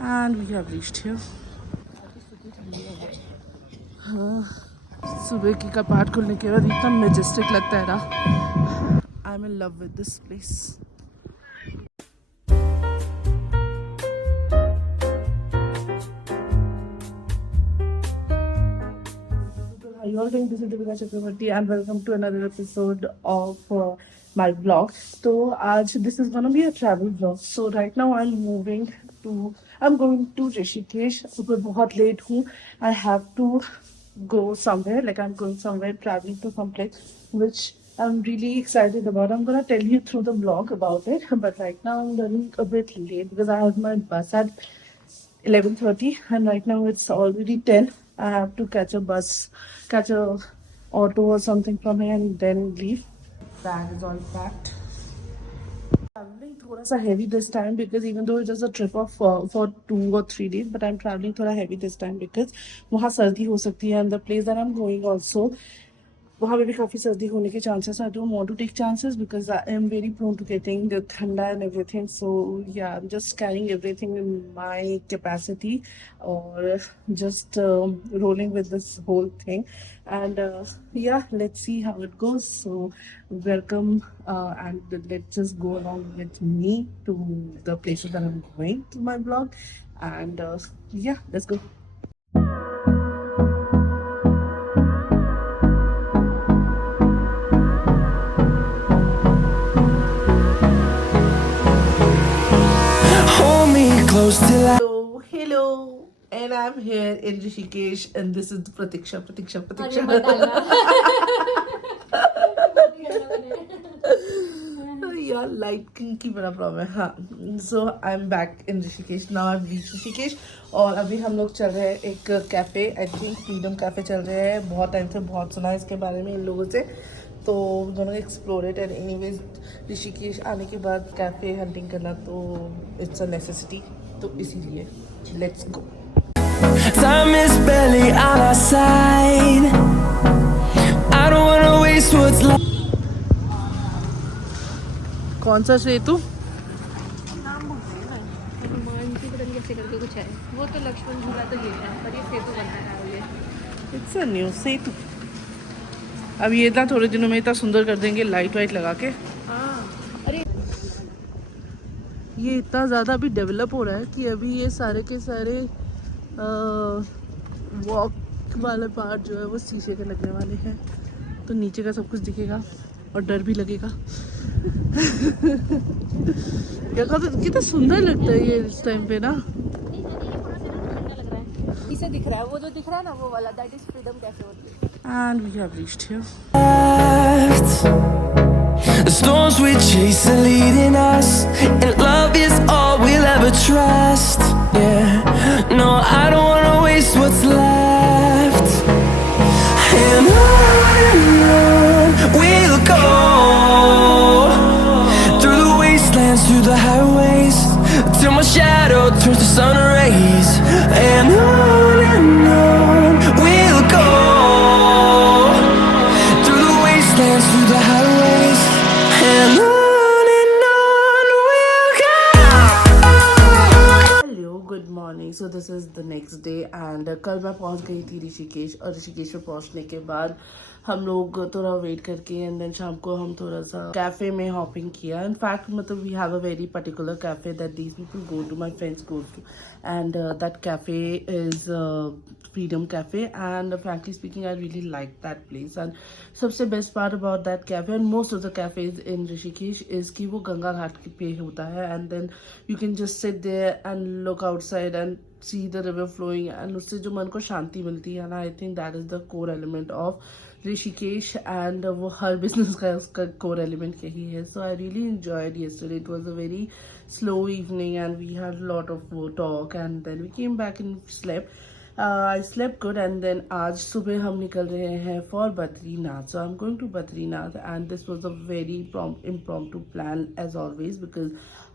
and we have reached here. हाँ, सुबह की कपाट खुलने के बाद इतना मेजेस्टिक लगता है ना. I'm in love with this place. Hi, you all doing? This is Deepika Chakravarti and welcome to another episode of my vlog. So, this is gonna be a travel vlog. So right now I'm going to Rishikesh. सुबह बहुत late हूँ. I have to go somewhere. Like I'm going somewhere, traveling to some place, which I'm really excited about. I'm gonna tell you through the vlog about it. But right now I'm running a bit late because I have my bus at 11:30 and right now it's already 10. I have to catch a auto or something from here and then leave. Bag is all packed. Traveling थोड़ा सा heavy this time because even though it is a trip of for 2 or 3 days, but I'm traveling थोड़ा heavy this time because वहाँ सर्दी हो सकती है and the place that I'm going also वहाँ पे भी काफ़ी सर्दी होने के chances. I don't want to take chances because I am very prone to getting the thanda and everything. So yeah, I'm just carrying everything in my capacity or just rolling with this whole thing. And yeah, let's see how it goes. So welcome and let's just go along with me to the places that I'm going to my vlog. And yeah, let's go. Hello, and I'm here in Rishikesh, and this is Pratiksha. यार light की बड़ा problem है. हाँ, so I am back in Rishikesh. Now I have reached Rishikesh और अभी हम लोग चल रहे हैं एक cafe. I think Freedom Cafe चल रहे हैं. बहुत टाइम से बहुत सुना है इसके बारे में इन लोगों से, तो दोनों explore it. And anyways Rishikesh आने के बाद कैफ़े हंटिंग करना तो इट्स अ नेसेसिटी, तो इसीलिए let's go. Time is barely on our side. I don't wanna waste what's left. कौन सा सेतु? नाम भूल गई मैं. हनुमान जी पता नहीं कैसे करके कुछ है. वो तो लक्ष्मण झूला तो ये है, पर ये सेतु बना है ये. इट्स अ न्यू सेतु. अब ये इतना थोड़े दिनों में इतना सुंदर कर देंगे लाइट वाइट लगा के. हाँ. अरे ये इतना ज़्यादा अभी डेवलप हो रहा है कि अभी ये सारे के सारे वॉक वाले पार्ट जो है वो शीशे के लगने वाले हैं, तो नीचे का सब कुछ दिखेगा और डर भी लगेगा. कितना सुंदर लगता है ये इस टाइम पे ना. इसे दिख रहा है, वो जो दिख रहा है ना वो वाला, दैट इज फ्रीडम कैफे होती है. And we have reached here. The storms we chase are leading us, and love is all we'll ever trust. Yeah, no, I don't wanna waste what's left. And on we'll go, through the wastelands, through the highways, till my shadow turns to sun rays. And on we'll go, through the wastelands, through the highways, and on we'll go. Hello, good morning. So this is the next day and कल मैं पहुंच गई थी ऋषिकेश, और ऋषिकेश में पहुंचने के बाद हम लोग थोड़ा वेट करके एंड देन शाम को हम थोड़ा सा कैफ़े में हॉपिंग किया. इन फैक्ट मतलब we have a very particular cafe that these people go to, my friends go to, and that cafe is Freedom Cafe. And frankly speaking I really like that place. And सबसे best part about that cafe and most of the cafes in Rishikesh is कि वो गंगा घाट पे होता है. And then you can just sit there and look outside and see the river flowing, and उससे जो मन को शांति मिलती है ना, I think that is the core element of Rishikesh. And वो हर बिजनेस का उसका कोर एलिमेंट यही है. So I really enjoyed yesterday. It was a very slow evening and we had a lot of talk and then we came back and slept. I slept good and then आज सुबह हम निकल रहे हैं for Badrinath. So I'm going to Badrinath and this was a very impromptu plan as always, because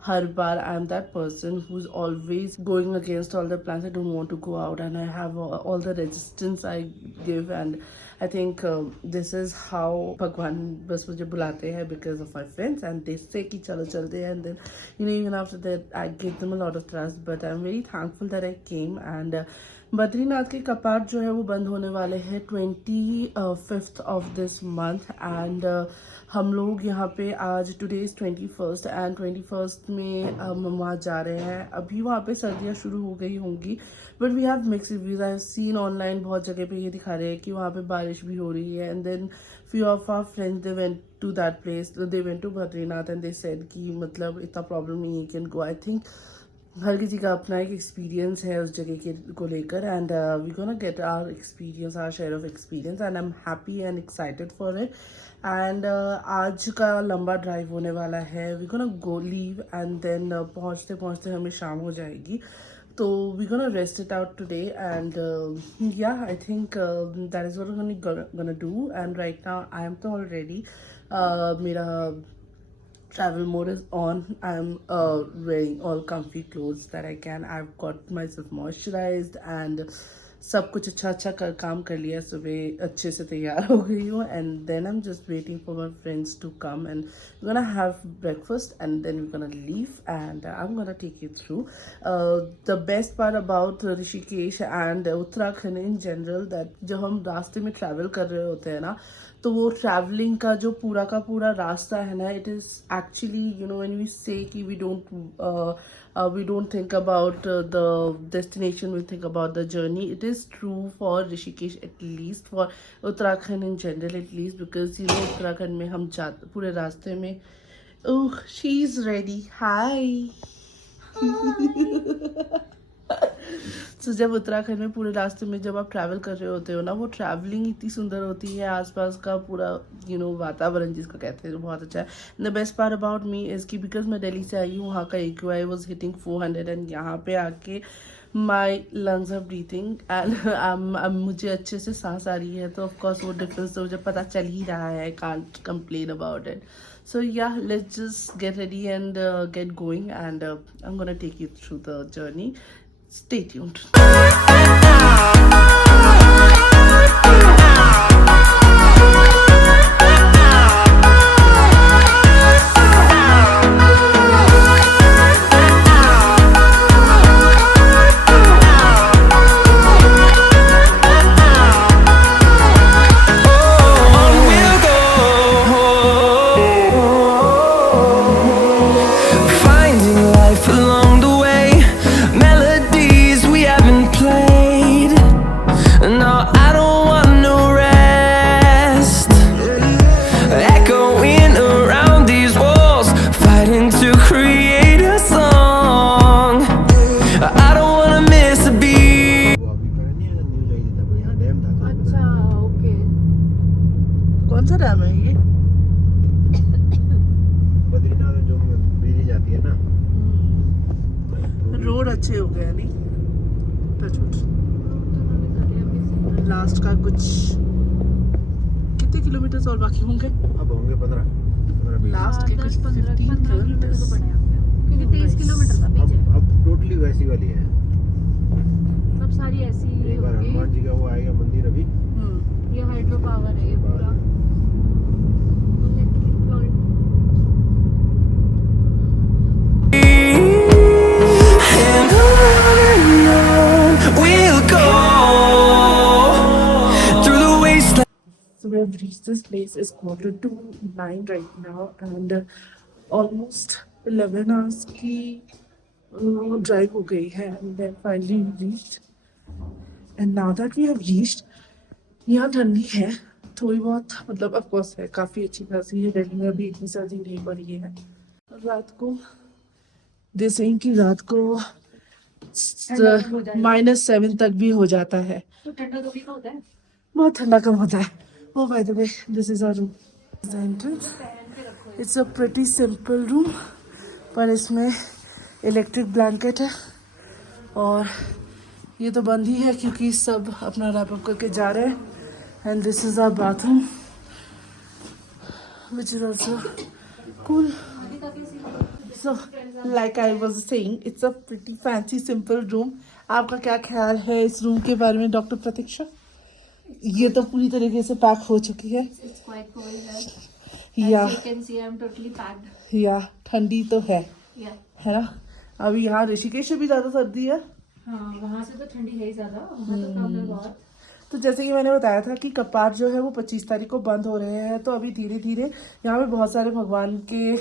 her bar I am that person who's always going against all the plans. I don't want to go out and I have all the resistance I give, and I think this is how भगवान बस मुझे बुलाते हैं because of my friends and they say कि चलो चलते हैं and then you know even after that I give them a lot of trust but I am very thankful that I came and Badrinath के कपाट जो है वो बंद होने वाले हैं 25th of this month and हम लोग यहाँ पे आज today is 21st and 21st में हम वहाँ जा रहे हैं. अभी वहाँ पे सर्दियाँ शुरू हो गई होंगी but we have mix reviews. I have seen online बहुत जगह पे ये दिखा रहे हैं कि वहाँ पे बारिश भी हो रही है and then few of our friends they went to that place, they went to Badrinath and they said कि मतलब इतना प्रॉब्लम नहीं है, कैन गो. आई थिंक हर किसी का अपना एक एक्सपीरियंस है उस जगह के को लेकर and we gonna get our experience, our share of experience and I am happy and excited for it. And आज का लंबा ड्राइव होने वाला है. We gonna go leave and then पहुँचते पहुँचते हमें शाम हो जाएगी. So we're gonna rest it out today and yeah, I think that is what we're gonna do. And right now I am so all ready. Mera travel mode is on. I'm wearing all comfy clothes that I can. I've got myself moisturized and सब कुछ अच्छा काम कर लिया. सुबह अच्छे से तैयार हो गई हूँ and then I am just waiting for my friends to come and we gonna have breakfast and then we gonna leave and I am gonna take you through the best part about Rishikesh and Uttarakhand in general that जब हम रास्ते में travel कर रहे होते हैं ना तो वो ट्रैवलिंग का जो पूरा रास्ता है ना, it is actually you know when we say कि we don't think about the destination, we think about the journey. It is true for Rishikesh, at least for Uttarakhand in general, at least because you know Uttarakhand में हम जाते पूरे रास्ते में. Oh, she's ready. Hi. So, जब उत्तराखंड में पूरे रास्ते में जब आप ट्रैवल कर रहे होते हो ना, वो ट्रैवलिंग इतनी सुंदर होती है. आसपास का पूरा यू नो वातावरण जिसको कहते हैं बहुत अच्छा है. The best part about me is कि बिकॉज मैं दिल्ली से आई हूँ, वहाँ का AQI वॉज हिटिंग 400 एंड यहाँ पे आके my lungs are breathing and मुझे अच्छे से सांस आ रही है. तो ऑफकोर्स वो डिफरेंस तो मुझे पता चल ही रहा है. I can't complain about it. So yeah, let's just get ready and get going and I'm gonna take you through the journey. Stay tuned. Finding life along the way, melodies we haven't played. No, I don't want no rest. Echoing around these walls, fighting to create a song. I don't wanna miss a beat. वो अभी पर नहीं है news आई थी तब यहाँ dam था तो अच्छा ओके. कौन सा डैम है ये? बद्रीनाथ में जो बिजली जाती है ना रोड अच्छे हो गए नहीं? लास्ट का कुछ कितने किलोमीटर और बाकी होंगे? अब होंगे 15 लास्ट के कुछ 15 किलोमीटर तो पड़े होंगे क्योंकि 23 किलोमीटर था पीछे. अब टोटली वैसी वाली है. सब सारी ऐसी ही एक बार होगी. हनुमान जी का वो आएगा मंदिर अभी ये हाइड्रो पावर है ये पूरा. Electric plant. And on we'll go through the wasteland. So we have reached this place. It's 8:45 right now and almost 11 hours की drive हो गई है and then finally we reached. And now that we have reached, यहाँ ठंडी है थोड़ी बहुत, मतलब ऑफ कोर्स है काफ़ी अच्छी खासी है. दिल्ली में भी इतनी सर्दी नहीं पड़ी है. रात को जैसे कि रात को -7 तक भी हो जाता है. तो ठंडा तो भी होता है. बहुत ठंडा कम होता है. Oh, by the way, this is our room. The entrance. It's a pretty simple room, पर इसमें इलेक्ट्रिक ब्लैंकेट है और ये तो बंद ही है क्योंकि सब अपना रैप अप करके जा रहे हैं. And this is our bathroom, which is also cool. So, like I was saying, it's a pretty fancy simple room. आपका क्या ख्याल है इस रूम के बारे में डॉक्टर प्रतीक्षा? ये तो पूरी तरीके से पैक हो चुकी है। It's quite cold here. या As you can see, I'm totally packed. या ठंडी तो है Yeah. ना। अभी यहाँ ऋषिकेश में भी ज्यादा सर्दी है। हाँ, वहाँ से तो ठंडी है ही ज्यादा, वहाँ तो कम है बहुत। तो जैसे कि मैंने बताया था कि कपाट जो है वो 25 तारीख को बंद हो रहे हैं, तो अभी धीरे धीरे यहाँ पे बहुत सारे भगवान के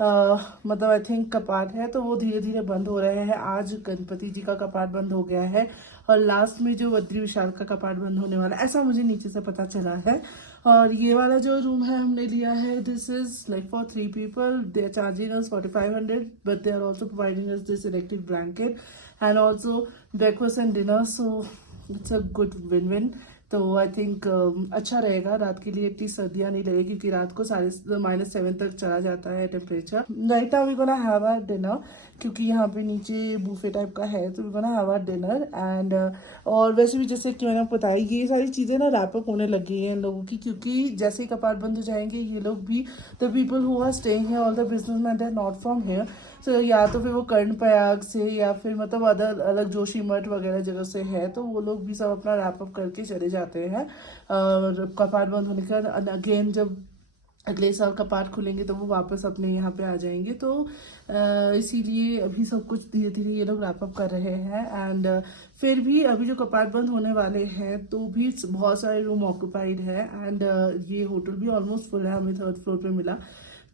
मतलब आई थिंक कपाट है, तो वो धीरे धीरे बंद हो रहे हैं। आज गणपति जी का कपाट बंद हो गया है और लास्ट में जो बद्री विशाल का कपाट बंद होने वाला है, ऐसा मुझे नीचे से पता चला है। और ये वाला जो रूम है हमने लिया है, this is like for 3 people. They are charging us 4500, but they are also providing us this electric blanket and also breakfast and dinner, so it's a good win win. तो आई थिंक अच्छा रहेगा रात के लिए, इतनी सर्दियाँ नहीं लगेगी क्योंकि रात को -7 तक चला जाता है temperature. Right now we gonna have a dinner, क्योंकि यहाँ पे नीचे बूफे टाइप का है, तो we gonna have a dinner and और वैसे भी जैसे कि मैंने आपको बताया, ये सारी चीज़ें ना रैप अप होने लगी हैं इन लोगों की, क्योंकि जैसे ही कपाट बंद हो जाएंगे ये लोग भी, the people who are staying here, all the businessman they are not from here, तो या तो फिर वो कर्णप्रयाग से या फिर मतलब अदर अलग जोशीमठ वगैरह जगह से है, तो वो लोग भी सब अपना रैप अप करके चले जाते हैं। और कपाट बंद होने का अगेन जब अगले साल कपाट खुलेंगे तो वो वापस अपने यहाँ पे आ जाएंगे, तो इसीलिए अभी सब कुछ धीरे धीरे ये लोग रैप अप कर रहे हैं। एंड फिर भी अभी जो कपाट बंद होने वाले हैं तो भी बहुत सारे रूम ऑक्यूपाइड है एंड ये होटल भी ऑलमोस्ट फुल है, हमें 3rd फ्लोर पे मिला,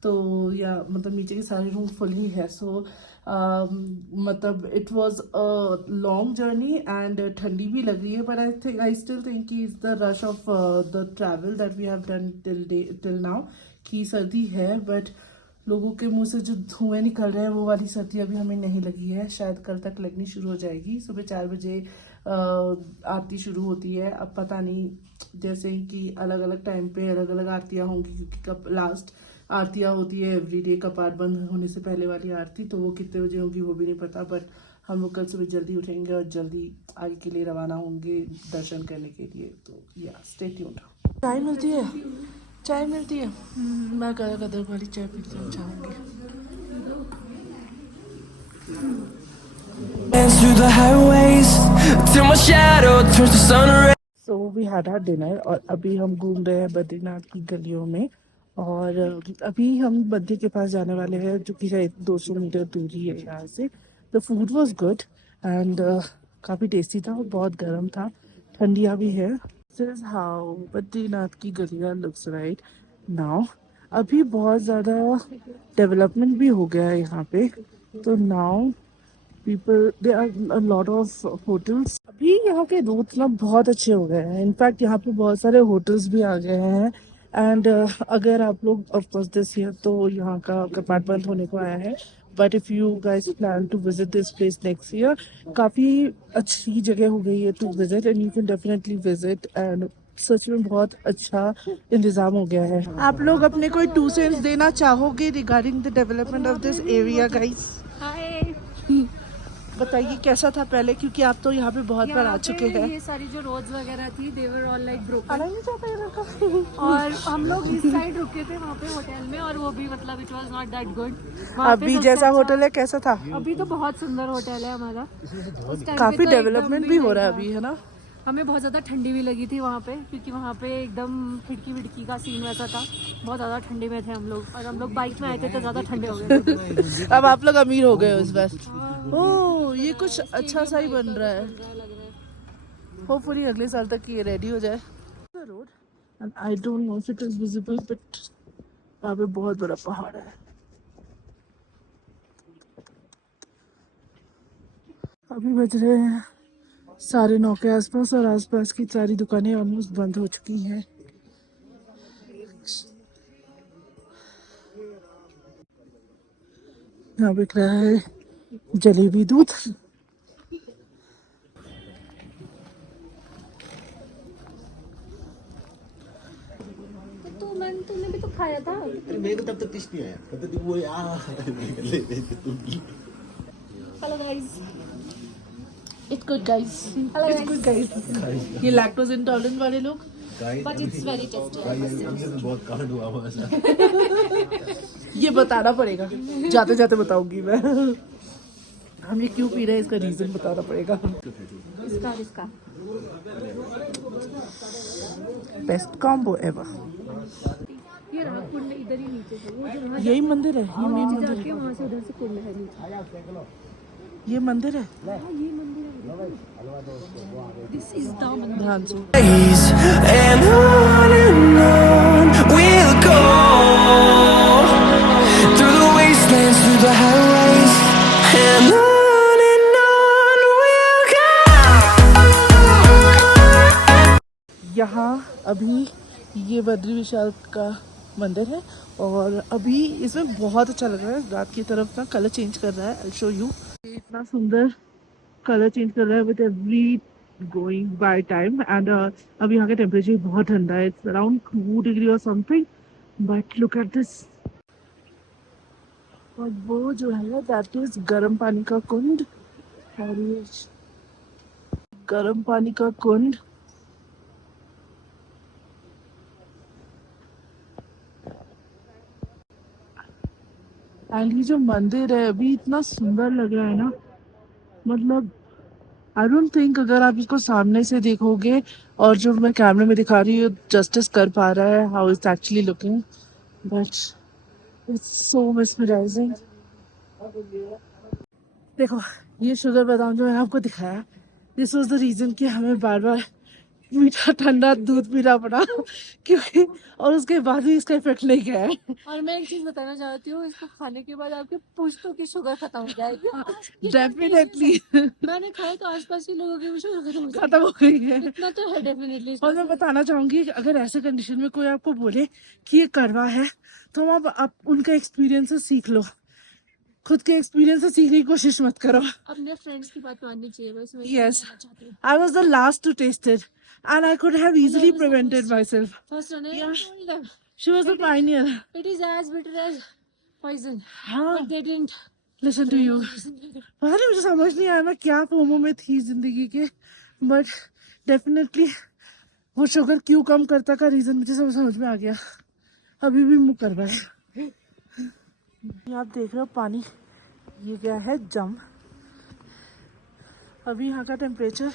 तो या मतलब नीचे के सारे रूम फुल ही है। सो मतलब it was a long journey and ठंडी भी लग रही है, but I still think is the rush of the travel that we have done till now, कि सर्दी है बट लोगों के मुंह से जो धुएं निकल रहे हैं वो वाली सर्दी अभी हमें नहीं लगी है, शायद कल तक लगनी शुरू हो जाएगी। सुबह 4 बजे आरती शुरू होती है, अब पता नहीं, जैसे कि अलग अलग टाइम पे अलग अलग आरतियाँ होंगी, क्योंकि कब लास्ट आरतियाँ होती है एवरीडे कपाट बंद होने से पहले वाली आरती, तो वो कितने बजे होगी वो भी नहीं पता, बट हम लोग कल सुबह जल्दी उठेंगे और जल्दी आगे के लिए रवाना होंगे दर्शन करने के लिए। तो या स्टे ट्यून्ड। चाय मिलती है, चाय मिलती है, मैं कदर वाली चाय पीना चाहूँगी। Dance through the highways till my shadow turns to sun rays. So we had our dinner और अभी हम घूम रहे हैं बद्रीनाथ की गलियों में, और अभी हम बद्री के पास जाने वाले हैं, जो कि शायद 200 मीटर दूरी है यहाँ से। The food was good and काफ़ी टेस्टी था और बहुत गर्म था, ठंडिया भी है। दिस इज हाउ बद्रीनाथ की गलियाँ लुक्स राइट नाउ। अभी बहुत ज़्यादा डेवलपमेंट भी हो गया है यहाँ पे, तो now people they are a lot of hotels. अभी यहाँ के रूट्स ना बहुत अच्छे हो गए हैं, इनफैक्ट यहाँ पे बहुत सारे होटल्स भी आ गए हैं। एंड अगर आप लोग ऑफकोर्स दिस ईयर तो यहाँ का कपाट बंद होने को आया है, but if you guys plan to visit this place next year, काफ़ी अच्छी जगह हो गई है to visit and you can definitely visit, and सच में बहुत अच्छा इंतजाम हो गया है। आप लोग अपने कोई 2 सेंस देना चाहोगे regarding the development of this area guys? Hi. बताइए कैसा था पहले, क्योंकि आप तो यहाँ पे बहुत बार आ चुके हैं। ये सारी जो रोड्स वगैरह थी दे वर ऑल लाइक ब्रोकन, आना नहीं चाहता इधर का। और हम लोग इस साइड रुके थे वहाँ पे होटल में, और वो भी मतलब it was not that good. अभी जैसा होटल है कैसा था? अभी तो बहुत सुंदर होटल है हमारा। उस time काफी पे तो डेवलपमेंट एकदम भी हो रहा है नहीं अभी, है ना? हमें बहुत ज़्यादा ठंडी भी लगी थी वहाँ पे, क्योंकि वहाँ पे एकदम खिड़की विड़की का सीन वैसा था, बहुत ज़्यादा ठंडी में थे हम लोग, और हम लोग बाइक में आए थे तो ज़्यादा ठंडे हो गए थे। अब आप लोग अमीर हो गए उस बार। ओह ये कुछ अच्छा सा ही बन रहा है, होपफुली अगले साल तक ये रेडी हो जाए। Road and I don't know if it is visible, but यहाँ पे बहुत बड़ा पहाड़ है। अभी बज रहे हैं 9:30 के आसपास और आसपास की सारी दुकानें ऑलमोस्ट बंद हो चुकी हैं। यहाँ बिक रहा है जलेबी दूध। तूने भी तो खाया था। अरे मेरे को तब तक टेस्ट नहीं आया, तब तक वो hello guys, It's good guys. It's good guys. ये लैक्टोज इंटॉलरेंट वाले लोग, बट इट्स वेरी टेस्टी। बहुत कांड हुआ हुआ है। ये बताना पड़ेगा, जाते जाते बताऊंगी मैं। हम ये क्यों पी रहे हैं इसका रीजन बताना पड़ेगा। इसका बेस्ट कॉम्बो एवर। ये रहा कुंड इधर ही नीचे से, वो जो वहाँ यही मंदिर है, ये मेन नीचे मंदिर जाके वहाँ से उधर से कुंड है नीचे। है, ये मंदिर है। हाँ ये मंदिर है, दिस इज द मंदिर। ध्यान से days. And on we'll go, through the wastelands, through the highways, and on we'll go. यहाँ अभी ये बद्री विशाल का मंदिर है और अभी इसमें बहुत अच्छा लग रहा है। रात की तरफ ना कलर चेंज कर रहा है। आई शो यू, इतना सुंदर कलर चेंज कर रहा है with every going by time. And अभी यहाँ का टेम्परेचर बहुत ठंडा है, इट्स अराउंड 2 डिग्री और something, but look at this. और वो जो है दैट इज गर्म पानी का कुंड, और ये गर्म पानी का कुंड। एंड ये जो मंदिर है अभी इतना सुंदर लग रहा है ना, मतलब आई डोंट थिंक अगर आप इसको सामने से देखोगे और जो मैं कैमरे में दिखा रही हूँ जस्टिस कर पा रहा है how it's actually looking, but it's so mesmerising. देखो ये शुगर बादाम जो मैंने आपको दिखाया, दिस वाज द रीजन कि हमें बार बार मीठा ठंडा दूध पीना पड़ा क्योंकि, और उसके बाद भी इसका इफेक्ट नहीं गया है। और मैं एक चीज बताना चाहती हूँ, इसको खाने के बाद आपके पुश्तों की शुगर खत्म हो जाएगी। डेफिनेटली मैंने खाया तो आसपास के लोगों की भी शुगर खत्म हो जाएगी। खत्म हो गई है। इतना तो है डेफिनेटली। और मैं बताना चाहूंगी कि अगर ऐसे कंडीशन में कोई आपको बोले कि ये कड़वा है तो आप उनका एक्सपीरियंस से सीख लो, खुद के एक्सपीरियंस से सीखने की कोशिश मत करो। अपने फ्रेंड्स की बात माननी चाहिए बस। मैं Yes, कहना चाहती हूँ। I was the last to taste it and I could have easily was the prevented first. myself. First one, I Yeah. told them She was the pioneer. it is as bitter as poison, हाँ, but they didn't listen to you. listen to it. पता नहीं मुझे समझ नहीं आया मैं क्या FOMO में थी जिंदगी के, बट डेफिनेटली वो शुगर क्यों कम करता का रीजन मुझे समझ में आ गया। अभी भी मुँह कर रहा है। ये आप देख रहे हो पानी, ये क्या है जम। अभी यहाँ का टेम्परेचर,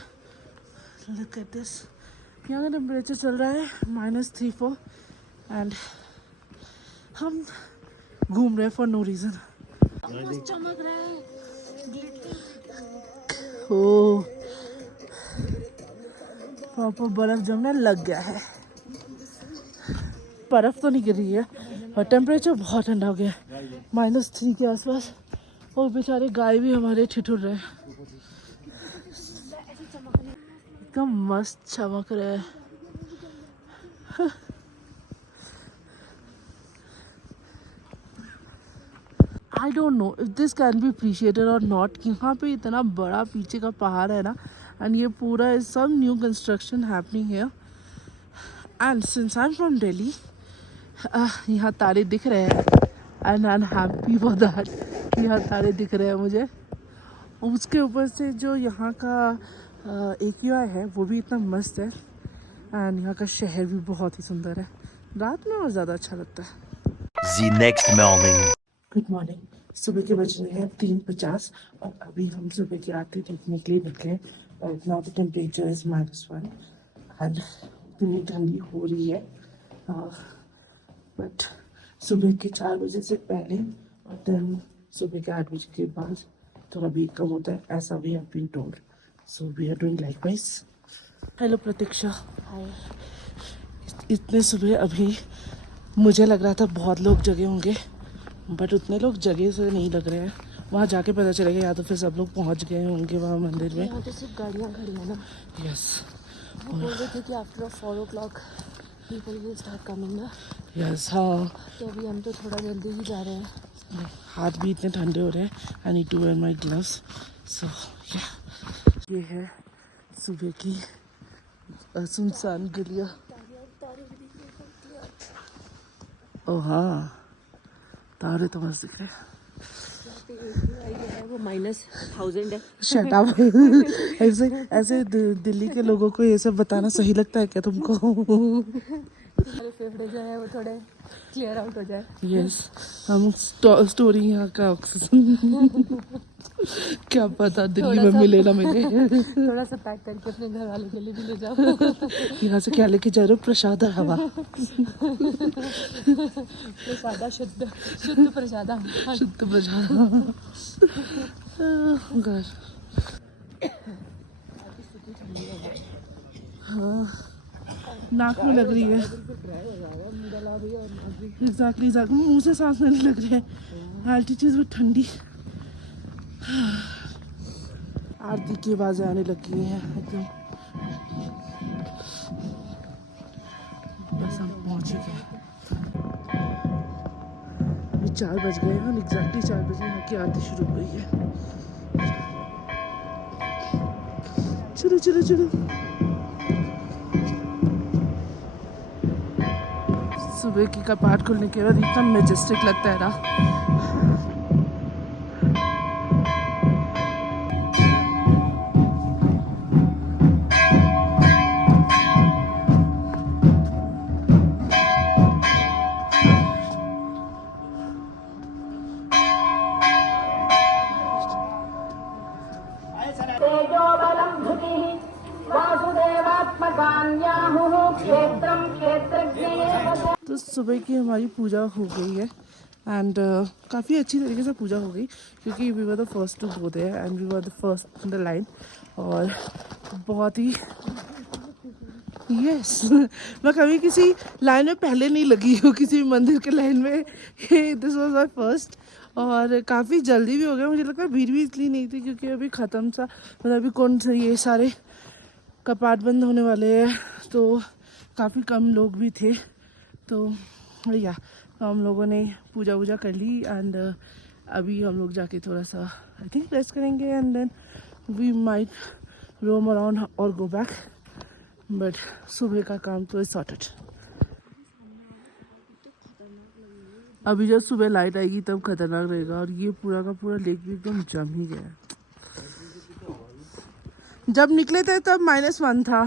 लुक एट दिस, यहाँ का टेम्परेचर चल रहा है -3-4 एंड हम घूम रहे हैं फॉर नो रीजन। बस चमक रहा है, ओ पापा बर्फ जमने लग गया है। बर्फ तो नहीं गिर रही है और टेम्परेचर बहुत ठंडा हो गया, -3 के आसपास। और बेचारे गाय भी हमारे ठिठुर रहे हैं, एकदम मस्त चमक रहा है। I don't know if this can be appreciated और नॉट। यहाँ पे इतना बड़ा पीछे का पहाड़ है ना, एंड ये पूरा is some new construction happening here. And since I am from Delhi, यहाँ तारे दिख रहे हैं and I am happy for that. यहाँ तारे दिख रहे हैं मुझे। उसके ऊपर से जो यहाँ का AQI है वो भी इतना मस्त है, एंड यहाँ का शहर भी बहुत ही सुंदर है। रात में और ज़्यादा अच्छा लगता है। The next morning. Good morning. सुबह के बज रहे हैं 3:50 और अभी हम सुबह की आरती देखने के लिए निकले। Right now the temperature is -1 and इतनी ठंडी हो रही है, बट सुबह के 4 बजे से पहले और देन सुबह के 8 बजे के बाद थोड़ा भी कम होता है, ऐसा we have been told. So we are doing likewise. Hello Pratiksha. इतने सुबह अभी मुझे लग रहा था बहुत लोग जगे होंगे, बट उतने लोग जगह से नहीं लग रहे हैं। वहाँ जाके पता चलेगा, या तो फिर सब लोग पहुँच गए होंगे वहाँ मंदिर में। यहाँ तो सिर्फ गाड़ियाँ खड़ी है ना। यस, वो बोल रहे थे कि after 4 o'clock people will start coming ना। यस। हाँ, तो अभी हम तो थोड़ा जल्दी ही जा रहे हैं। हाथ भी इतने ठंडे हो रहे हैं। I need to wear my gloves. So ये है सुबह की सुनसान गलियाँ। ओ हाँ, तारे तो मस्त दिख रहे हैं। वो -1000 है। Shut up. ऐसे ऐसे दिल्ली के लोगों को ये सब बताना सही लगता है क्या तुमको? हमारे फेफड़े जो है वो थोड़े क्लियर आउट हो जाए। यस, हम स्टोरी यहाँ का ऑक्सीजन। क्या पता दिल्ली थोड़ा में सा- मिले ना मिले। थोड़ा सा पैक करके अपने घर वालों के लिए भी ले जाओ। यहाँ से क्या लेके जा रहे हो? प्रसाद और हवा। प्रसादा शुद्ध शुद्ध प्रसादा। शुद्ध प्रसाद। घर हाँ नाक में लग रही है। एग्जैक्टली मुंह से सांस नहीं लग रही है। एल्टीट्यूड में ठंडी। आरती की आवाजें आने लगी हैं एकदम। बस हम पहुंच ही गए। अभी 4 बज गए हैं। एग्जैक्टली 4 बजे यहाँ की आरती शुरू हो गई है। चलो चलो चलो। सुबह की कपाट खुलने के बाद इतना मेजेस्टिक लगता है ना। तेजोबलं धृतिः वासुदेवात्मकान्याहुः क्षेत्रं क्षेत्रज्ञ। तो सुबह की हमारी पूजा हो गई है एंड काफ़ी अच्छी तरीके से पूजा हो गई क्योंकि we were the first to go there and we were the first in the line. और बहुत ही यस मैं कभी किसी लाइन में पहले नहीं लगी हूँ किसी भी मंदिर के लाइन में। This was my first. और काफ़ी जल्दी भी हो गया। मुझे लगता है भीड़ भी इसलिए नहीं थी क्योंकि अभी ख़त्म सा मतलब अभी कौन सा ये सारे कपाट बंद होने वाले हैं तो काफ़ी कम लोग भी थे। तो या तो हम लोगों ने पूजा वूजा कर ली एंड अभी हम लोग जाके थोड़ा सा आई थिंक रेस्ट करेंगे and then we might roam around और गो बैक। बट सुबह का काम तो सॉर्टेड। अभी जब सुबह लाइट आएगी तब खतरनाक रहेगा। और ये पूरा का पूरा लेक भी एकदम जम ही गया है। जब निकले थे तब -1 था।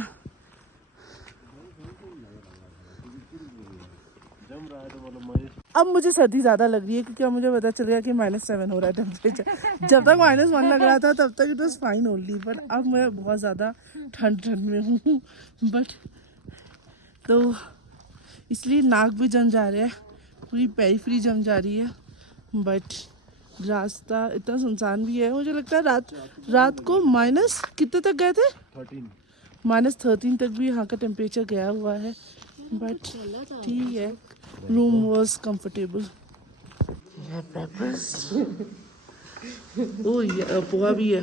अब मुझे सर्दी ज़्यादा लग रही है क्योंकि अब मुझे पता चल गया कि -7 हो रहा है टेम्परेचर। जब तक -1 लग रहा था तब तक it was fine only. But अब मैं बहुत ज़्यादा ठंड में हूँ। बट तो इसलिए नाक भी जम जा रहा है। पूरी पेरिफेरी जम जा रही है। बट रास्ता इतना सुनसान भी है। मुझे लगता है रात को माइनस कितने तक गए थे? 13 तक भी यहाँ का टेम्परेचर गया हुआ है। बट ठीक है रूम वॉज कम्फर्टेबल। ओ ये पोहा भी है।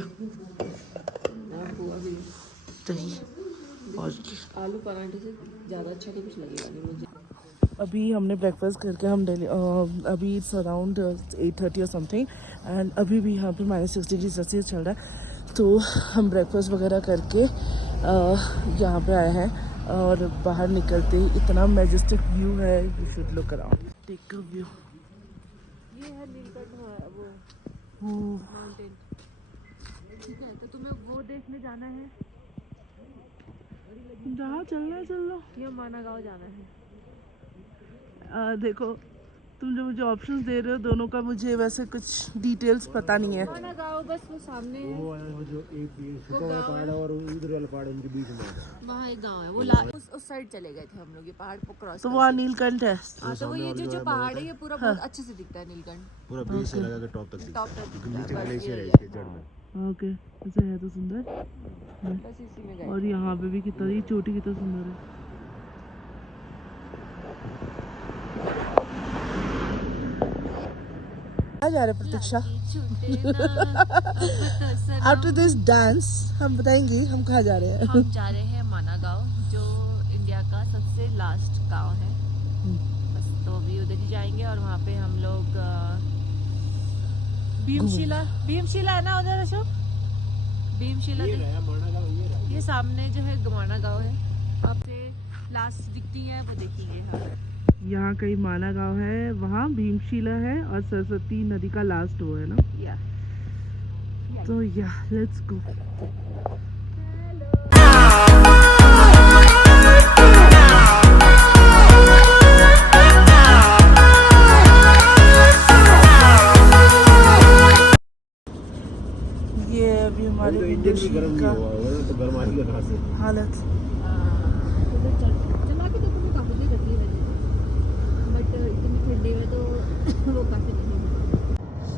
दही और आलू पराठे से ज़्यादा अच्छा तो कुछ लगेगा नहीं मुझे। अभी हमने ब्रेकफास्ट करके हम दिल्ली अभी इट्स अराउंड 8:30 और समथिंग एंड अभी भी यहाँ पे -6 डिग्री सेल्सियस चल रहा है। तो हम ब्रेकफास्ट वगैरह करके यहाँ पे आए हैं और बाहर निकलते ही इतना मैजेस्टिक व्यू है। You should look around take a view. ये है नीलकंठ वो माउंटेन। ठीक है तो तुम्हें वो देखने जाना है जहाँ चलना है चल लो। या माना गाँव जाना है? देखो तुम जो मुझे ऑप्शंस दे रहे हो दोनों का मुझे वैसे कुछ डिटेल्स पता नहीं है। माना गाँव बस वो सामने है। वो है जो एक छोटा वाला पहाड़ है और उधर वाला पहाड़ उनके बीच में है। वहाँ एक गाँव है वो उस साइड चले गए थे हम लोग। ये पहाड़ को क्रॉस तो वहाँ नीलकंठ है। हाँ तो वो ये जो पहाड़ है ये पूरा बहुत अच्छे से दिखता है नीलकंठ। पूरा बेस से लगा के टॉप तक दिखता टॉप तक है। दिखता नीचे है, बस ग्लेशियर है यही इसके जड़ में। ओके ऐसे है तो सुंदर। बस इसी में गए। और यहाँ पे भी कितना ये चोटी कितना सुंदर है। कहाँ जा रहे प्रतीक्षा? आफ्टर दिस डांस हम बताएंगे हम कहाँ जा रहे हैं। हम जा रहे हैं माना गाँव जो इंडिया का सबसे लास्ट गाँव है। बस तो अभी उधर ही जाएंगे और वहाँ पे हम लोग भीमशिला है ना उधर अशोक? भीमशिला ये सामने जो है गमाना गाँव है वहाँ पे लास्ट दिखती है वो देखेंगे। हाँ यहाँ कहीं माना गांव है वहाँ भीमशिला है और सरस्वती नदी का लास्ट वो है ना। या तो या लेट्स गो। अभी हमारे तो विंडो इंजन भी गर्म शीट नहीं का हुआ वरना तो गर्म आएगा कहाँ से। हालत। चला के देखो तो काफी देर लगती है बट इतनी ठंडी में तो वो काफी नहीं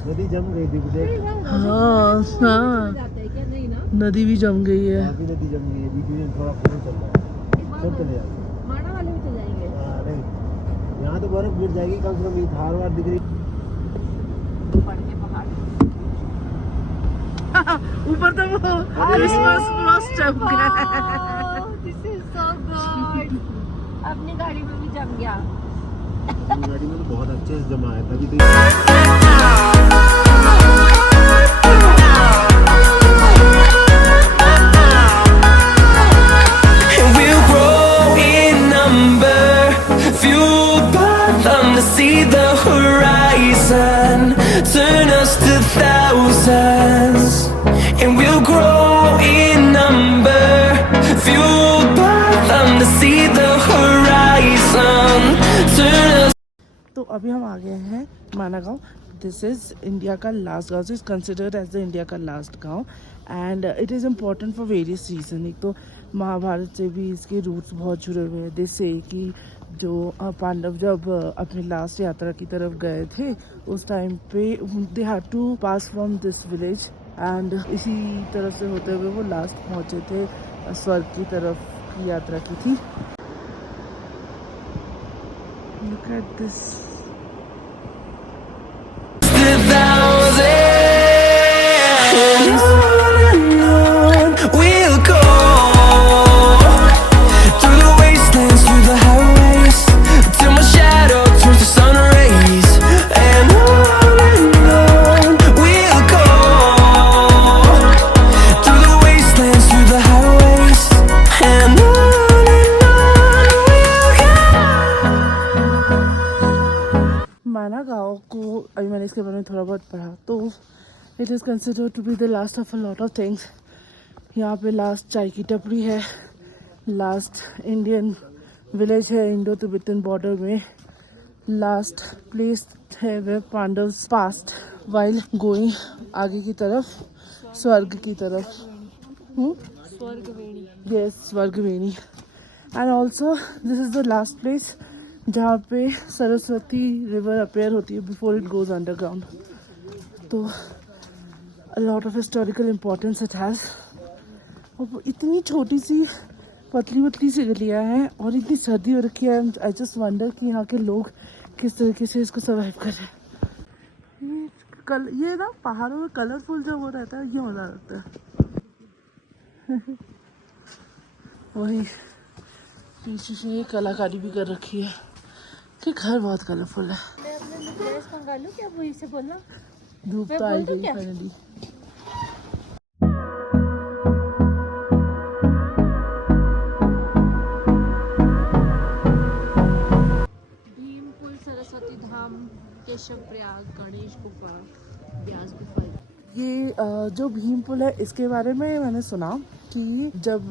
नदी जम गई थी देख, हाँ हाँ, जाता है क्या नहीं ना नदी भी जम गई है। काफी नदी जम गई है, बीच में थोड़ा पानी चल रहा है, एक बात सब चले बताओ, जाते माणा वाले भी चल जाएंगे हैं। नहीं यहाँ तो बर्फ गिर जाएगी कम से कम, ये थार वार दिख रही। पड़ के पहाड़ ऊपर तो वो क्रिसमस क्रॉस जम गया। दिस इज सो गुड अपनी गाड़ी में भी जम गया अपनी गाड़ी में तो बहुत अच्छे से जमा है तभी तो। And we'll grow in number, fueled by them to see the horizon, turn us to thousands. And we'll grow in number, fueled by them to see the horizon, turn us. तो अभी हम आ गए हैं माना गाँव। दिस इज़ इंडिया का last गाँव, is considered as the India का last गाँव and it is important for various reason. एक तो महाभारत से भी इसके रूट्स बहुत जुड़े हुए हैं। जैसे कि जो पांडव जब अपनी लास्ट यात्रा की तरफ गए थे उस टाइम पे they had to pass from this village and इसी तरफ से होते हुए वो लास्ट पहुँचे थे, स्वर्ग की तरफ की यात्रा की थी। Look at this. And on we'll go, through the wastelands, through the highways, till my shadow turns to sun rays. And on we'll go, through the wastelands, through the highways, and on we'll go. माना गाँव को अभी मैंने इसके बारे में थोड़ा बहुत पढ़ा तो it is considered to be the last of a lot of things. यहाँ पे लास्ट चाय की टपरी है, लास्ट इंडियन विलेज है इंडो तिब्बतन बॉर्डर में, लास्ट प्लेस है where Pandavs passed while going आगे की तरफ स्वर्ग की तरफ। स्वर्गवेणी यस, स्वर्गवेणी। And also this is the last place जहाँ पे सरस्वती रिवर अपेयर होती है बिफोर इट गोज अंडरग्राउंड। तो a lot of historical importance it has. और इतनी छोटी सी पतली पतली सी गलियाँ हैं और इतनी सर्दी हो रखी है। आई जस्ट वंडर कि यहाँ के लोग किस तरीके से इसको सर्वाइव कर रहे हैं। ये ना पहाड़ों में कलरफुल जो वो रहता है ये मज़ा लगता है। वही पीछे से ये कलाकारी भी कर रखी है कि घर बहुत कलरफुल है। मैं अपने ड्रेस मंगा लूँ क्या वही से बोलना धूप मैं तो आई बोल दूं गई क्या? फाइनली। भीमपुल सरस्वती धाम केशव प्रयाग गणेश गुफा ब्यास गुफा। ये जो भीम पुल है इसके बारे में मैंने सुना कि जब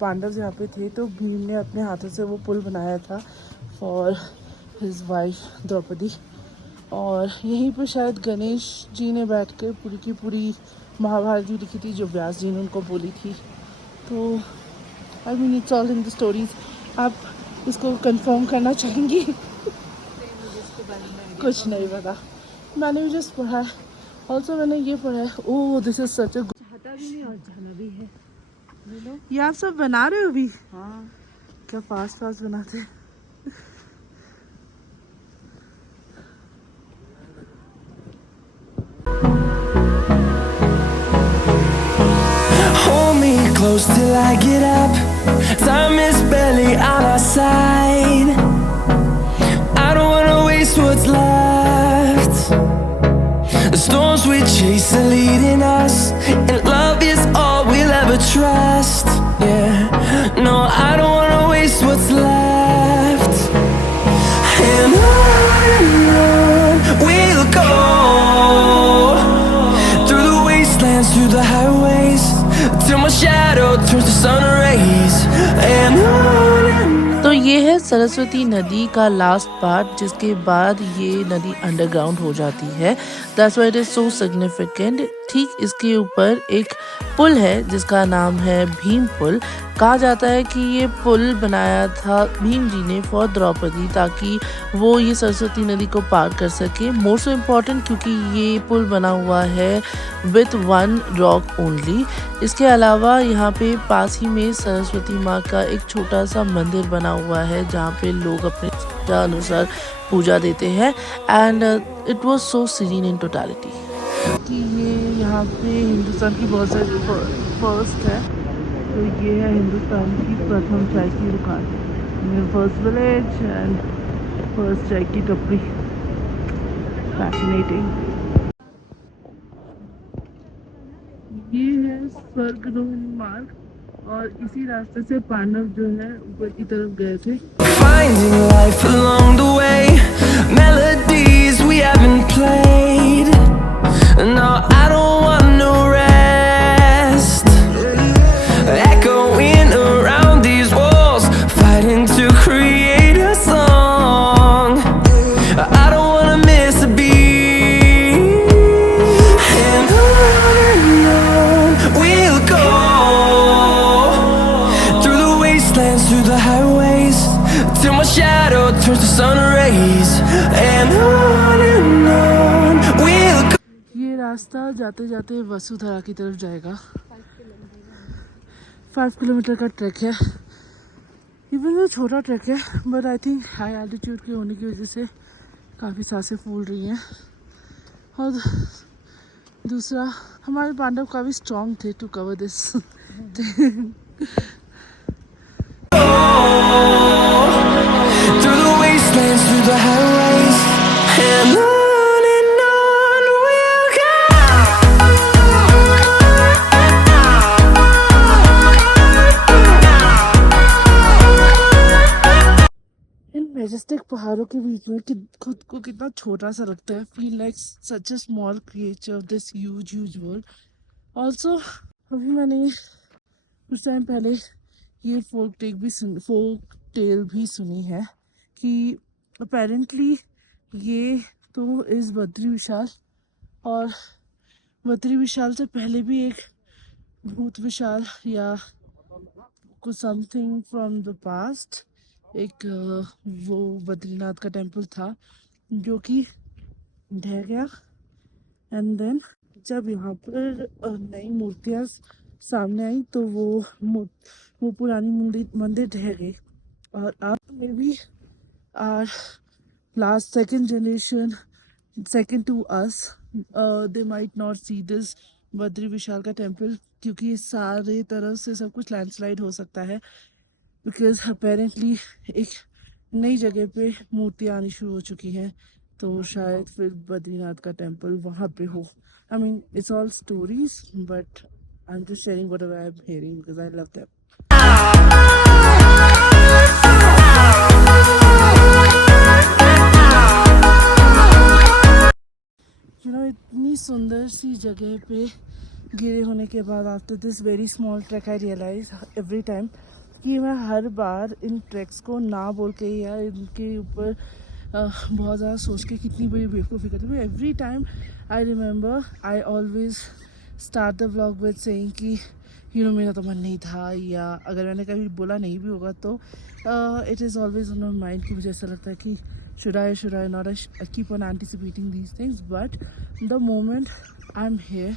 पांडव यहाँ पे थे तो भीम ने अपने हाथों से वो पुल बनाया था फॉर हिज वाइफ द्रौपदी और यहीं पर शायद गणेश जी ने बैठ कर पूरी की पूरी महाभारत जी लिखी थी जो व्यास जी ने उनको बोली थी। तो आई mean it's all in the stories. आप इसको कंफर्म करना चाहेंगी? कुछ नहीं पता, मैंने भी जस्ट पढ़ा है। ऑल्सो मैंने ये पढ़ा है, ओह दिस इज सच अ चाहता भी नहीं और जाना भी है। ये आप सब बना रहे हो अभी? हाँ। क्या फास्ट फास्ट बनाते हैं। Hold me close till I get up. Time is barely on our side. I don't wanna waste what's left. The storms we chase are leading us, and love is all we'll ever trust. Yeah, no, I don't wanna waste what's left. And on we'll go, through the wastelands, through the highways, till my shadow turns to sun rays. And on तो ये है सरस्वती नदी का last part जिसके बाद ये नदी underground हो जाती है। That's why it is so significant. ठीक इसके ऊपर एक पुल है जिसका नाम है भीम पुल। कहा जाता है कि ये पुल बनाया था भीम जी ने फॉर द्रौपदी, ताकि वो ये सरस्वती नदी को पार कर सके। मोर सो इम्पॉर्टेंट क्योंकि ये पुल बना हुआ है विथ वन रॉक ओनली। इसके अलावा यहाँ पे पास ही में सरस्वती माँ का एक छोटा सा मंदिर बना हुआ है जहाँ पे लोग अपने इच्छा अनुसार पूजा देते हैं। And it was so serene in totality कि ये यहाँ पे हिंदुस्तान की बहुत सारी फर्स्ट है। तो ये है हिंदुस्तान की प्रथम चाय की दुकान, फर्स्ट विलेज एंड फर्स्ट चाय की टपरी। फैसिनेटिंग। ये है स्वर्गरोहन मार्ग और इसी रास्ते से पांडव जो है ऊपर की तरफ गए थे। Finding life along the way, melodies we haven't played. No, I don't want no rest. Echoing around these walls, fighting to create a song. I don't wanna miss a beat. And on we'll go, through the wastelands, through the highways, till my shadow turns to sun rays. And on we'll go. ये रास्ता जाते जाते वसुधरा की तरफ जाएगा। 5 kilometre का track है। Even वो छोटा ट्रैक है but I think high altitude के होने की वजह से काफ़ी सांसें फूल रही हैं। और दूसरा, हमारे पांडव काफ़ी स्ट्रॉन्ग थे to cover this. Through the wastelands, through the highways, and on we'll go. In majestic पहाड़ों के बीच में खुद को कितना छोटा सा लगता है। Feel like such a small creature of this huge world. Also अभी मैंने कुछ टाइम पहले ये फोक टेल भी सुनी है कि अपेरेंटली ये तो इस बद्री विशाल, और बद्री विशाल से पहले भी एक भूत विशाल या कुछ समथिंग फ्रॉम द पास्ट एक वो बद्रीनाथ का टेम्पल था जो कि ढह गया। एंड देन जब यहाँ पर नई मूर्तियाँ सामने आई तो वो पुरानी मंदिर ढह गई। और अब maybe are last second generation, second to us, they might not see this Badri Vishal का टेम्पल, क्योंकि सारे तरफ से सब कुछ लैंडस्लाइड हो सकता है। बिकॉज अपेरेंटली एक नई जगह पे मूर्तियाँ आनी शुरू हो चुकी हैं, तो शायद फिर बद्रीनाथ का टेम्पल वहाँ पे हो। I mean it's all stories but I am just sharing whatever I am hearing because I love them. इतनी सुंदर सी जगह पे गिरे होने के बाद after this very small track I realise every time कि मैं हर बार इन ट्रैक्स को ना बोल के या इनके ऊपर बहुत ज़्यादा सोच के कितनी बड़ी बेवकूफ़ी करती हूँ। Every time I remember I always start the vlog with saying कि मेरा तो मन नहीं था, या अगर मैंने कभी बोला नहीं भी होगा तो it is always on my mind कि मुझे ऐसा लगता है कि should I not, I keep on anticipating these things, but the moment I'm here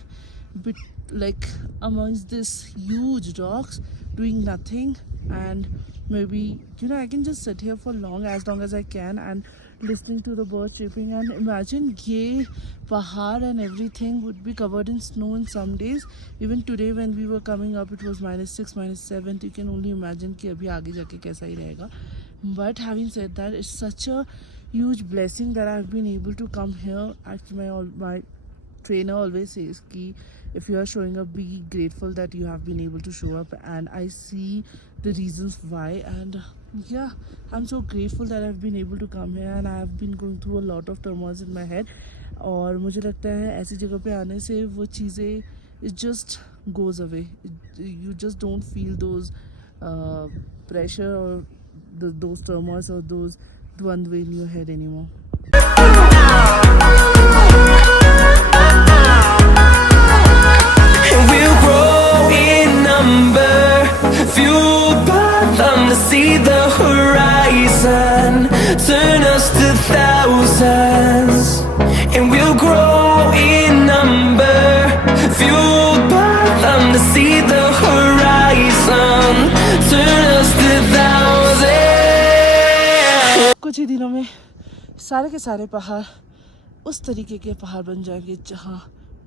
like amongst this huge rocks doing nothing, and maybe I can just sit here for long as I can and listening to the birds chirping, and imagine ye pahad and everything would be covered in snow in some days. Even today when we were coming up it was -6 -7, you can only imagine कि अभी आगे जाके कैसा ही रहेगा। But having said that, it's such a huge blessing that I've been able to come here. Actually, my trainer always says ki if you are showing up, be grateful that you have been able to show up, and I see the reasons why. And yeah, I'm so grateful that I've been able to come here, and I have been going through a lot of turmoil in my head. और मुझे लगता है ऐसी जगह पे आने से वो चीज़ें it just goes away. You just don't feel those pressure or those turmoils or those dwandwe in your head anymore. कुछ ही दिनों में सारे के सारे पहाड़ उस तरीके के पहाड़ बन जाएंगे जहाँ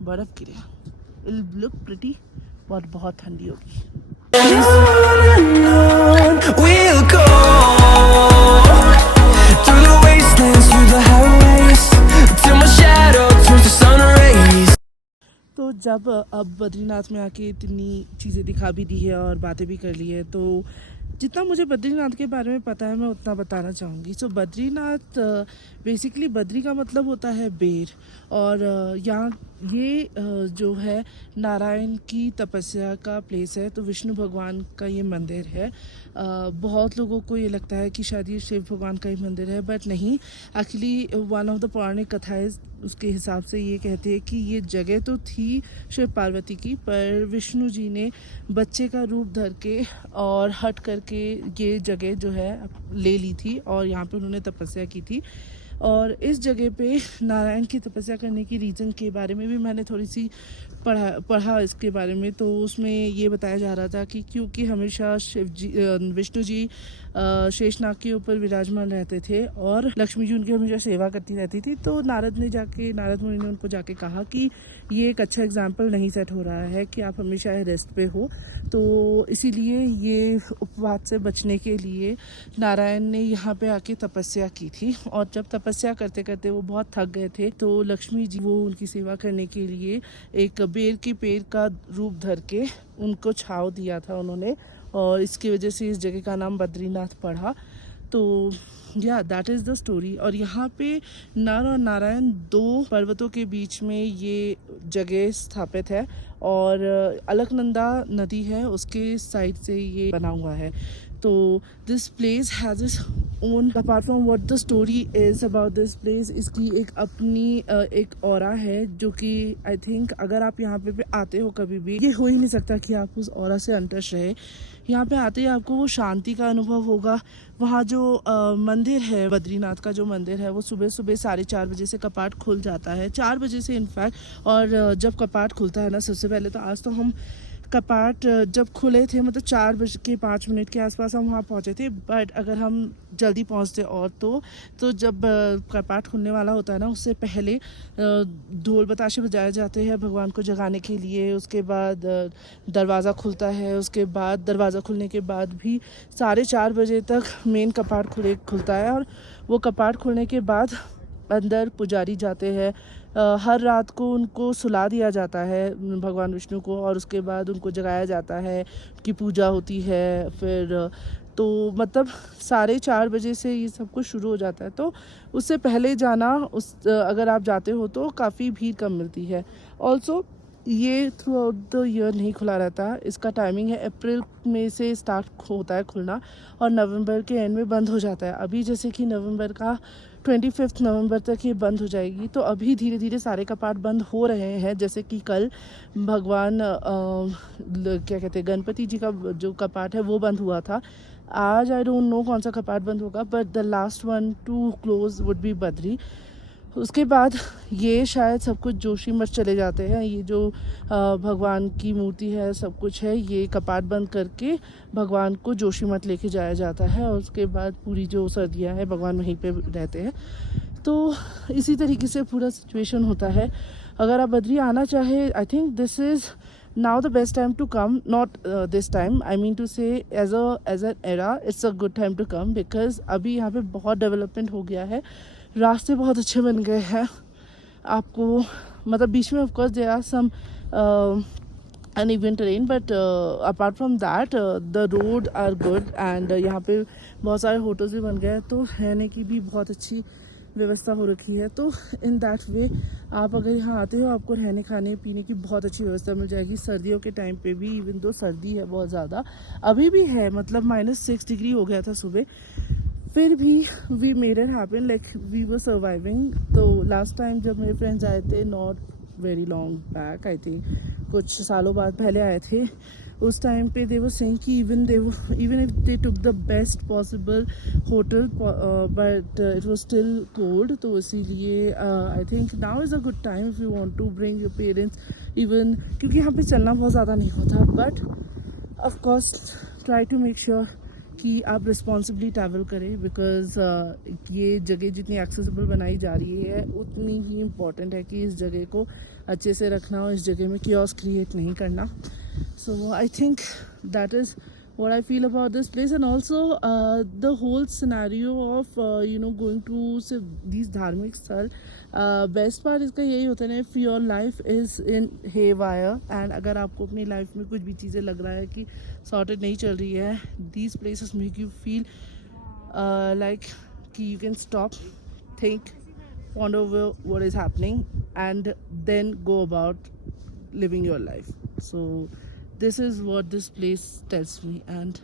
बर्फ़ गिरे। इट लुक प्रिटी और बहुत ठंडी होगी। We'll go through the wastelands, through the highways, till my shadow turns to sun rays. तो जब अब बद्रीनाथ में आके इतनी चीज़ें दिखा भी दी है और बातें भी कर ली है, तो जितना मुझे बद्रीनाथ के बारे में पता है मैं उतना बताना चाहूँगी। सो बद्रीनाथ बेसिकली बद्री का मतलब होता है बेर, और यहाँ ये जो है नारायण की तपस्या का प्लेस है। तो विष्णु भगवान का ये मंदिर है। बहुत लोगों को ये लगता है कि शायद ये शिव भगवान का ही मंदिर है, बट नहीं। एक्चुअली वन ऑफ द पौराणिक कथाएं उसके हिसाब से ये कहते हैं कि ये जगह तो थी शिव पार्वती की, पर विष्णु जी ने बच्चे का रूप धर के और हट करके ये जगह जो है ले ली थी और यहाँ पे उन्होंने तपस्या की थी। और इस जगह पे नारायण की तपस्या करने की रीज़न के बारे में भी मैंने थोड़ी सी पढ़ा इसके बारे में। तो उसमें ये बताया जा रहा था कि क्योंकि हमेशा विष्णु जी शेषनाग के ऊपर विराजमान रहते थे और लक्ष्मी जी उनकी हमेशा सेवा करती रहती थी, तो नारद मुनि ने उनको जाके कहा कि ये एक अच्छा एग्जाम्पल नहीं सेट हो रहा है कि आप हमेशा रेस्ट पे हो। तो इसीलिए ये उपवास से बचने के लिए नारायण ने यहाँ पे आके तपस्या की थी, और जब तपस्या करते करते वो बहुत थक गए थे, तो लक्ष्मी जी वो उनकी सेवा करने के लिए एक बेर के पेड़ का रूप धर के उनको छाव दिया था उन्होंने, और इसकी वजह से इस जगह का नाम बद्रीनाथ पड़ा। तो या दैट इज़ द स्टोरी। और यहाँ पे नर और नारायण दो पर्वतों के बीच में ये जगह स्थापित है, और अलकनंदा नदी है उसके साइड से ये बना हुआ है। तो this place has its own, apart from what the story is about this place, इसकी एक अपनी एक ऑरा है, जो कि आई थिंक अगर आप यहाँ पे आते हो कभी भी, ये हो ही नहीं सकता कि आप उस ऑरा से अनटच रहे। यहाँ पे आते ही आपको वो शांति का अनुभव होगा। वहाँ जो मंदिर है, बद्रीनाथ का जो मंदिर है, वो सुबह सुबह 4:30 बजे से कपाट खुल जाता है, 4 बजे से इनफैक्ट। और जब कपाट खुलता है ना, सबसे पहले तो आज तो हम कपाट जब खुले थे, मतलब 4:05 के आसपास हम वहाँ पहुँचे थे, बट अगर हम जल्दी पहुँचते और तो जब कपाट खुलने वाला होता है ना, उससे पहले ढोल बताशे बजाए जाते हैं भगवान को जगाने के लिए। उसके बाद दरवाज़ा खुलता है, उसके बाद दरवाज़ा खुलने के बाद भी 4:30 बजे तक मेन कपाट खुलता है, और वो कपाट खुलने के बाद अंदर पुजारी जाते हैं। हर रात को उनको सुला दिया जाता है भगवान विष्णु को, और उसके बाद उनको जगाया जाता है, उनकी पूजा होती है। फिर तो मतलब 4:30 बजे से ये सब कुछ शुरू हो जाता है। तो उससे पहले जाना, अगर आप जाते हो तो काफ़ी भीड़ कम मिलती है। ऑल्सो ये थ्रू आउट द ईयर नहीं खुला रहता। इसका टाइमिंग है अप्रैल में से स्टार्ट होता है खुलना, और नवंबर के एंड में बंद हो जाता है। अभी जैसे कि नवंबर का 25 नवंबर तक ये बंद हो जाएगी। तो अभी धीरे धीरे सारे कपाट बंद हो रहे हैं। जैसे कि कल भगवान क्या कहते हैं, गणपति जी का जो कपाट है वो बंद हुआ था। आज आई डोंट नो कौन सा कपाट बंद होगा, but the last one two close would be Badri. उसके बाद ये शायद सब कुछ जोशीमठ चले जाते हैं। ये जो भगवान की मूर्ति है, सब कुछ है, ये कपाट बंद करके भगवान को जोशीमठ लेके जाया जाता है, और उसके बाद पूरी जो सर्दियाँ हैं भगवान वहीं पे रहते हैं। तो इसी तरीके से पूरा सिचुएशन होता है। अगर आप बद्री आना चाहे, आई think this is now the best time to come, not this time, I mean to say as an era it's a good time to come, because अभी यहाँ पे बहुत डेवलपमेंट हो गया है, रास्ते बहुत अच्छे बन गए हैं। आपको मतलब बीच में of course there are some uneven terrain, but apart from that the road are good, and यहाँ पे बहुत सारे होटल्स भी बन गए हैं, तो रहने की भी बहुत अच्छी व्यवस्था हो रखी है। तो इन दैट वे आप अगर यहाँ आते हो, आपको रहने खाने पीने की बहुत अच्छी व्यवस्था मिल जाएगी। सर्दियों के टाइम पे भी, इवन दो सर्दी है बहुत ज़्यादा, अभी भी है, मतलब -6 डिग्री हो गया था सुबह, फिर भी we made it happen, like we were surviving. तो लास्ट टाइम जब मेरे फ्रेंड्स आए थे, not very long back, I think कुछ सालों बाद पहले आए थे, उस टाइम पे दे वर सेइंग कि even if they took the best possible hotel, but it was still cold. तो इसीलिए I think now is a good time if you want to bring your parents, even क्योंकि यहाँ पे चलना बहुत ज़्यादा नहीं होता, but of course try to make sure कि आप रिस्पॉन्सिबली ट्रैवल करें, बिकॉज ये जगह जितनी एक्सेसिबल बनाई जा रही है उतनी ही इम्पॉर्टेंट है कि इस जगह को अच्छे से रखना और इस जगह में कियोस्क क्रिएट नहीं करना. So I think that is what I feel about this place, and also the whole scenario of going to say these dharmic स्थल. Best part इसका यही होता है ना, if your life is in haywire and अगर आपको अपनी life में कुछ भी चीज़ें लग रहा है कि sorted नहीं चल रही है, these places make you feel like कि you can stop, think, ponder over what is happening, and then go about living your life. So this is what this place tells me, and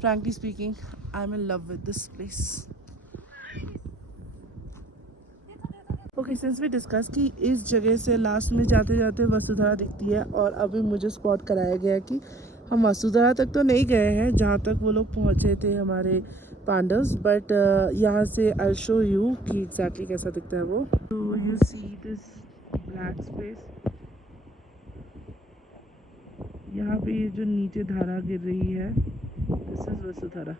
frankly speaking, I'm in love with this place. Okay, since we discussed कि इस जगह से last में जाते जाते वसुधरा दिखती है, और अभी मुझे स्पॉट कराया गया कि हम वसुधरा तक तो नहीं गए हैं जहाँ तक वो लोग पहुँचे थे हमारे पांडव्स, बट यहाँ से आई शो यू कि एग्जैक्टली कैसा दिखता है वो. तो you see this black space, यहाँ पे ये जो नीचे धारा गिर रही है, दिस इज वसुधरा.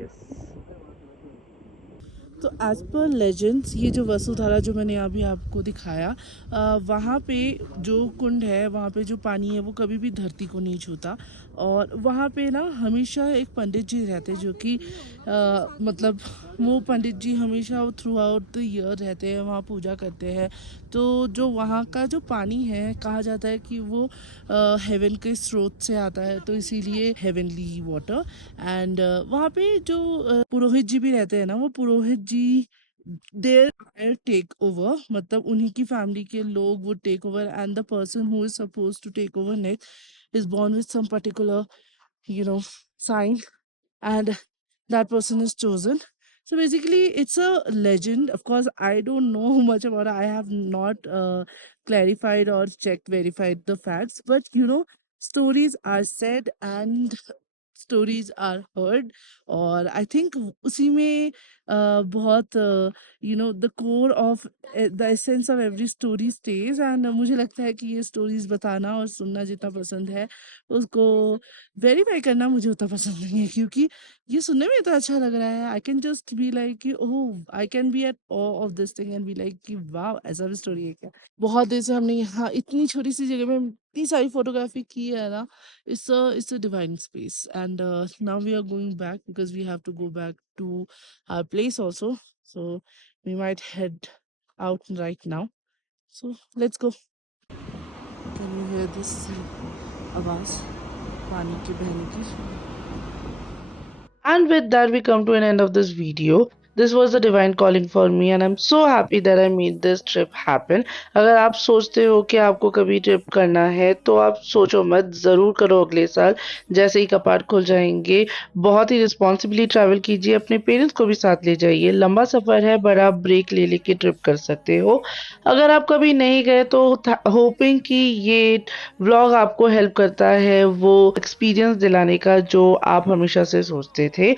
यस. तो एज पर लेजेंड्स ये जो वसुधरा जो मैंने अभी आपको दिखाया, वहाँ पे जो कुंड है, वहाँ पे जो पानी है वो कभी भी धरती को नहीं छूता, और वहाँ पे ना हमेशा एक पंडित जी रहते जो कि मतलब वो पंडित जी हमेशा थ्रू आउट द ईयर रहते हैं, वहाँ पूजा करते हैं. तो जो वहाँ का जो पानी है, कहा जाता है कि वो हेवन के स्रोत से आता है, तो इसीलिए हेवनली वाटर. एंड वहाँ पे जो पुरोहित जी भी रहते हैं ना, वो पुरोहित जी देर टेक ओवर, मतलब उन्हीं की फैमिली के लोग वो take over, and the person who is suppose to take over next is born with some particular sign, and that person is chosen. So basically it's a legend. Of course I don't know much about it. I have not clarified or checked verified the facts, but stories are said and stories are heard, और I think उसी में बहुत the core of the essence of every story stage. And मुझे लगता है कि ये stories बताना और सुनना जितना पसंद है, उसको वेरीफाई करना मुझे उतना पसंद नहीं है, क्योंकि ये सुनने में इतना अच्छा लग रहा है. I can just be like कि oh, I can be at awe of this thing and be like कि वाह, ऐसा भी स्टोरी है क्या. बहुत देर से हमने यहाँ इतनी छोटी सी जगह में इतनी सारी फोटोग्राफी की है ना. It's a divine space, and now we are going back because we have to go back to our place also. So we might head out right now. So let's go. Can you hear this आवाज पानी के बहने की? And with that, we come to an end of this video. This was the divine calling for me, and I'm so happy that I made this trip happen. अगर आप सोचते हो कि आपको कभी ट्रिप करना है, तो आप सोचो मत, ज़रूर करो अगले साल जैसे ही कपाट खुल जाएंगे. बहुत ही रिस्पॉन्सिबली ट्रैवल कीजिए, अपने पेरेंट्स को भी साथ ले जाइए. लंबा सफ़र है, बट आप ब्रेक ले लेके ट्रिप कर सकते हो. अगर आप कभी नहीं गए तो होपिंग कि ये व्लॉग आपको हेल्प करता है वो एक्सपीरियंस दिलाने का जो आप हमेशा से सोचते थे.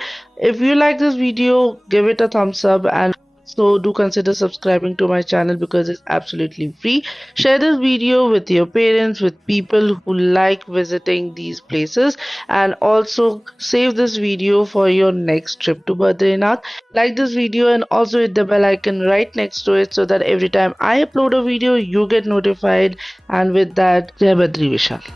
If you like this video, give it a thumbs up, and so do consider subscribing to my channel because it's absolutely free. Share this video with your parents, with people who like visiting these places, and also save this video for your next trip to Badrinath. Like this video and also hit the bell icon right next to it so that every time I upload a video you get notified. And with that, Jai Badri Vishal.